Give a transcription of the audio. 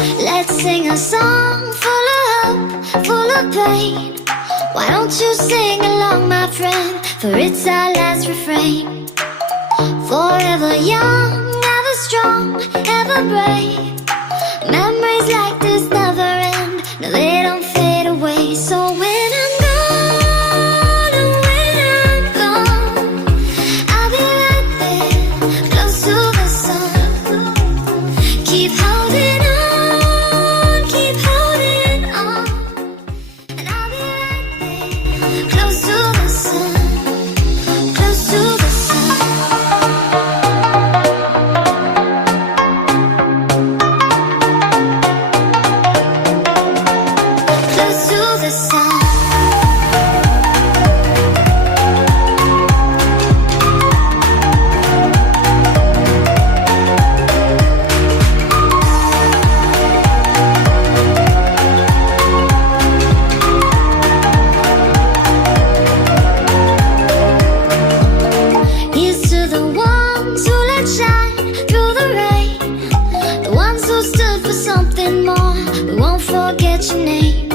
Let's sing a song full of hope, full of pain. Why don't you sing along, my friend? For it's our last refrain. Forever young, ever strong, ever brave. Memories like this never end. No, they don't fade away. So when I'm gone, oh, when I'm gone, I'll be right there, close to the sun. Keep holding on, keep holding on, and I'll be right there, close to the sun, close to the sun. Close to the sun. Here's to the ones who let shine through the rain, the ones who stood for something more. We won't forget your name.